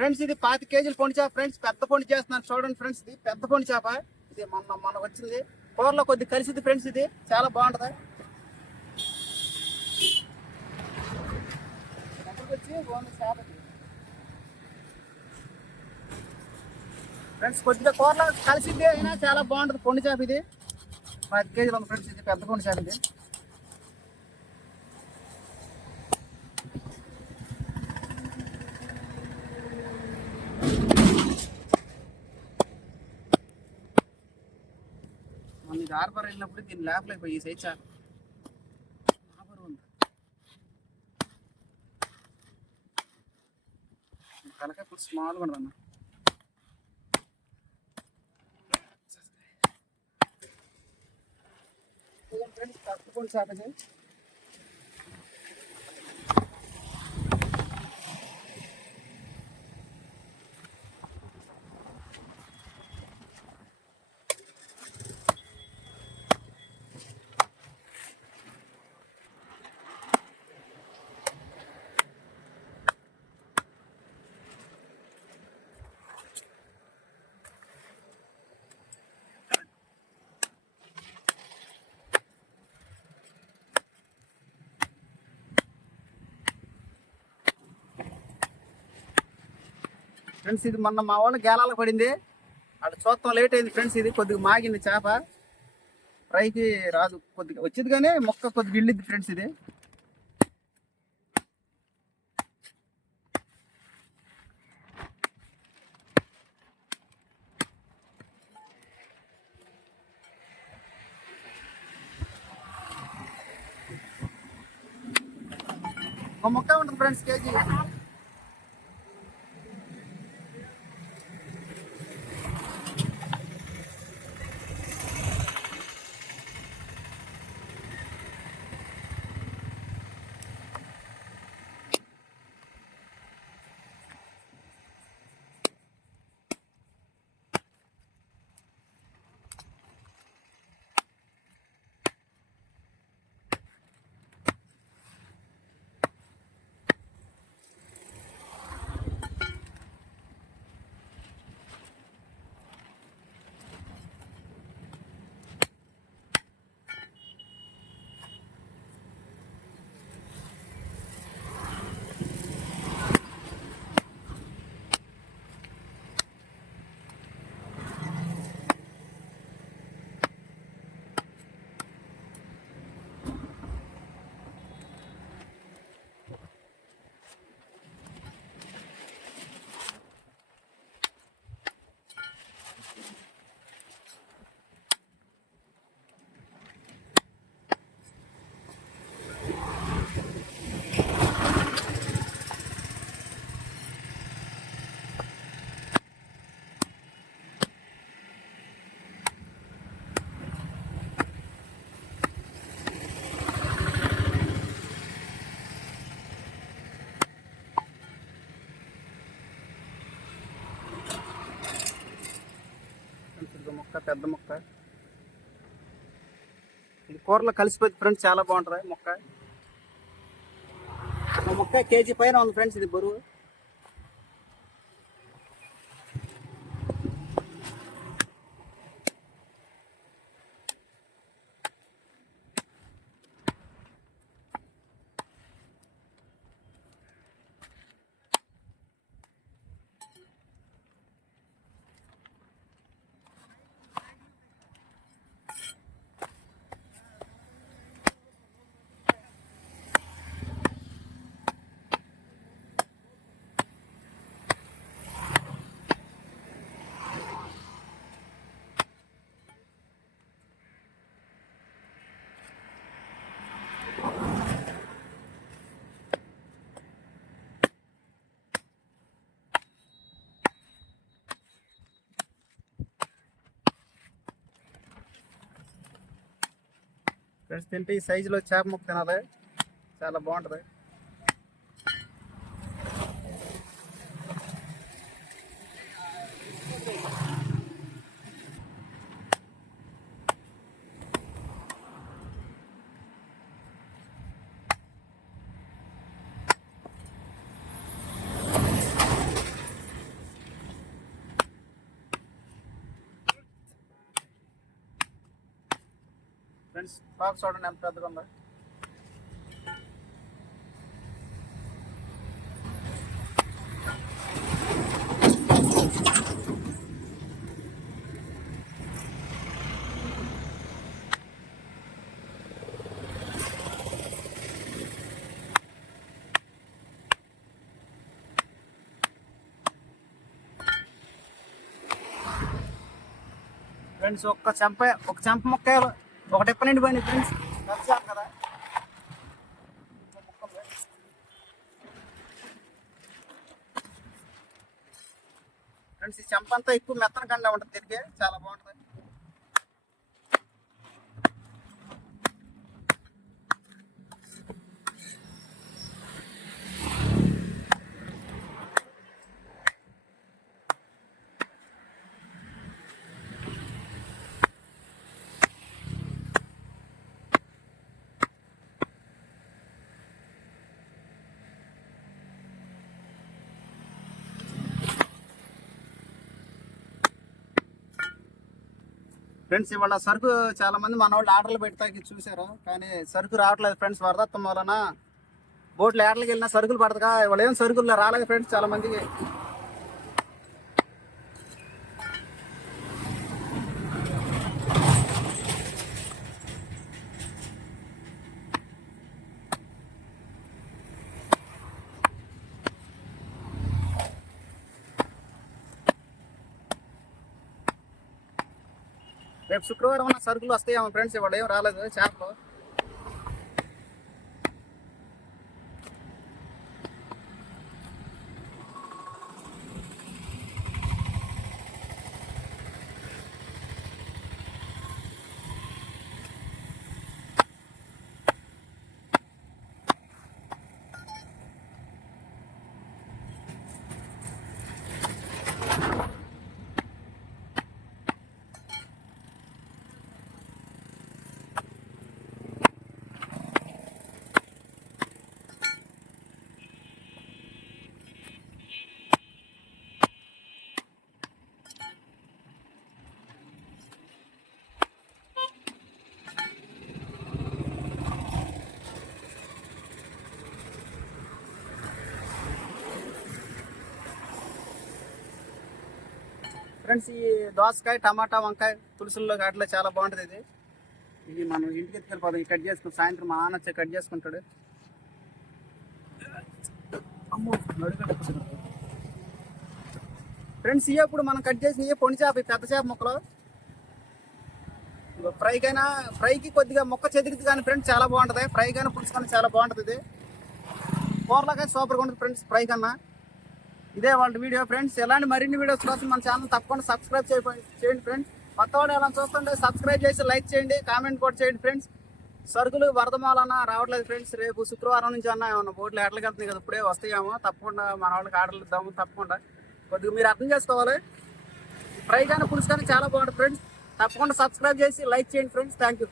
ఫ్రెండ్స్ ఇది 25 కేజీలు పొండి చేప ఫ్రెండ్స్. పెద్ద పొండి చేస్తున్నాను చూడండి ఫ్రెండ్స్. ఇది పెద్ద పొండి చేప. ఇది మన వచ్చింది కూరలో కొద్ది కలిసింది ఫ్రెండ్స్. ఇది చాలా బాగుంటది. ఫ్రెండ్స్ కొద్దిగా కూరలో కలిసింది అయినా చాలా బాగుంటది పొండి చేప. ఇది 5 కేజీలు ఉంది ఫ్రెండ్స్. ఇది పెద్ద పొండి చేప. ఇది మన ఇది హార్బర్ వెళ్ళినప్పుడు దీన్ని లేపలు అయిపోయి ఈ సైజ్ చాలు హార్బర్ ఉంది. తలకాయ ఇప్పుడు స్మాల్గా ఉండదు అన్న. ఫ్రెండ్స్ తక్కువ చేపది. ఫ్రెండ్స్ ఇది మొన్న మా వాళ్ళు గేలాలకు పడింది. అటు చూస్తాం లేట్ అయింది ఫ్రెండ్స్. ఇది కొద్దిగా మాగింది చేప. ఫ్రైకి రాదు, కొద్దిగా వచ్చింది కానీ మొక్క కొద్దిగా ఇళ్ళిద్ది ఫ్రెండ్స్. ఇది ఒక మొక్క ఉంటుంది ఫ్రెండ్స్ కేజీ. మొక్క పెద్ద మొక్క. ఇది కూరలో కలిసిపోయింది ఫ్రెండ్స్. చాలా బాగుంటుంది మొక్క. మొక్క కేజీ పైన ఉంది ఫ్రెండ్స్. ఇది బరువు. ఫ్రెండ్స్ తింటే ఈ సైజులో చేప ముక్క తినాలి. చాలా బాగుంటుంది. ఫ్రెండ్స్ బాగా చూడండి ఎంత పెద్దగా ఉందో. ఫ్రెండ్స్ ఒక చెంప ముక్కలు ఒక టిప్ప నిండి పోయింది ఫ్రెండ్స్. నచ్చారు కదా ఫ్రెండ్స్. ఈ చెంప అంతా ఎక్కువ మెత్తన కండా ఉంటుంది, తిరిగి చాలా బాగుంటుంది. ఫ్రెండ్స్ ఇవాళ సరుకు చాలా మంది మన వాళ్ళు ఆర్డర్లు పెడతాకి చూసారు, కానీ సరుకు రావట్లేదు ఫ్రెండ్స్. వరదత్వం వలన బోట్లు ఏటలకు వెళ్ళినా సరుకులు పడతాగా, ఇవాళ ఏం సరుకులు రాలేదు ఫ్రెండ్స్ చాలా మందికి. రేపు శుక్రవారం ఉన్న సరుకులు వస్తాయేమో ఫ్రెండ్స్, ఇవాళ ఏం రాలేదు చేపలు. ఫ్రెండ్స్ ఈ దోసకాయ టమాటా వంకాయ పులుసుల్లో అట్లా చాలా బాగుంటుంది ఇది. ఇది మనం ఇంటికి ఎత్తుకెళ్ళిపోతాం, కట్ చేసుకుని సాయంత్రం మా నాన్న వచ్చి కట్ చేసుకుంటాడు. ఫ్రెండ్స్ ఇప్పుడు మనం కట్ చేసిన పొడి చేప, పెద్ద చేప ముక్కలు ఫ్రైకి కొద్దిగా ముక్క చెదిరిది కానీ ఫ్రెండ్స్ చాలా బాగుంటుంది. ఫ్రై కానీ పులుసు కానీ చాలా బాగుంటుంది. ఇది కూరలాగా సూపర్గా ఉంటుంది ఫ్రెండ్స్ ఫ్రై కన్నా. ఇదే వాళ్ళ వీడియో ఫ్రెండ్స్. ఎలాంటి మరిన్ని వీడియోస్ కోసం మన ఛానల్ తప్పకుండా సబ్స్క్రైబ్ చేయండి ఫ్రెండ్స్. కొత్త వాడు ఎలా చూస్తుంటే సబ్స్క్రైబ్ చేసి లైక్ చేయండి, కామెంట్ కూడా చేయండి ఫ్రెండ్స్. సరుకులు వరదమాలన్నా రావట్లేదు ఫ్రెండ్స్. రేపు శుక్రవారం నుంచి అన్న ఏమన్నా బోట్లు ఎట్లకి వెళ్తున్నాయి కదా, ఇప్పుడే వస్తాయేమో. తప్పకుండా మన వాళ్ళకి ఆర్డర్లు ఇద్దాము తప్పకుండా. కొద్దిగా మీరు అర్థం చేసుకోవాలి. ఫ్రై కానీ పులుసు కానీ చాలా బాగుంటుంది ఫ్రెండ్స్. తప్పకుండా సబ్స్క్రైబ్ చేసి లైక్ చేయండి ఫ్రెండ్స్. Thank you.